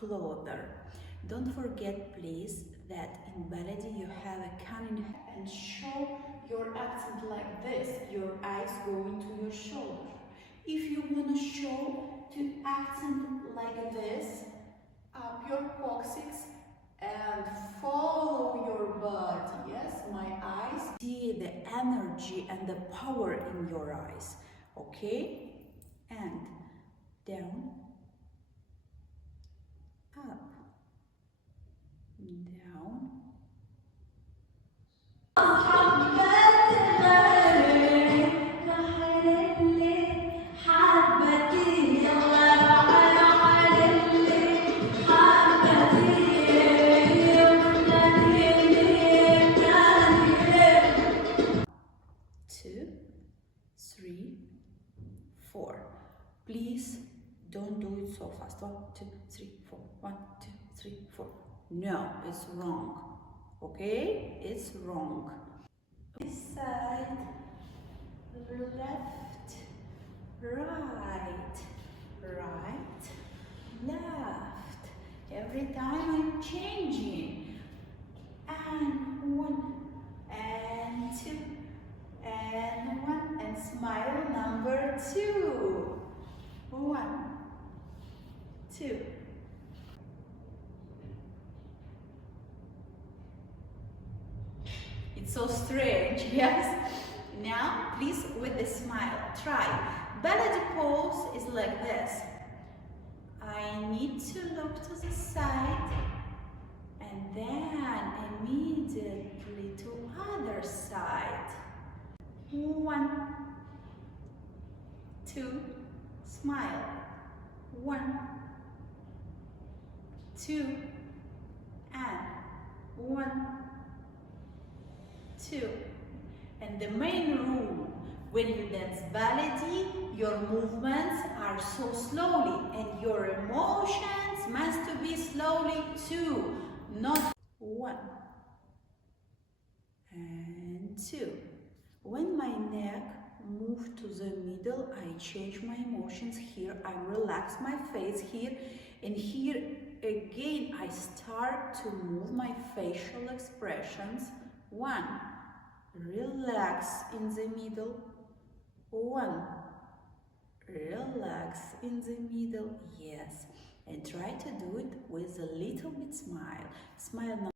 closer. Don't forget, please, that in Baladi you have a cunning and show your accent like this. Your eyes go into your shoulder. If you want to show the accent like this, up your coccyx and follow your body. Yes, my eyes. See the energy and the power in your eyes. Okay? And down, up, down. Two, three, four. Please don't do it so fast. 1, 2, 3, 4. 1, 2, 3, 4. No, it's wrong. Okay? It's wrong. This side, left, right, right, left. Every time I'm changing. And 1, and 2, and 1, and smile number 2. 1, 2. It's so strange, yes? Now, please, with the smile, try. Baladi pose is like this. I need to look to the side and then immediately to other side. 1, 2, smile. 1, 2, and 1, 2. And the main rule, when you dance Baladi, your movements are so slowly and your emotions must to be slowly too, not 1 and 2. When my neck moves to the middle, I change my emotions here, I relax my face here, and here again I start to move my facial expressions. 1, relax in the middle. 1, relax in the middle. Yes, and try to do it with a little bit smile. Smile now.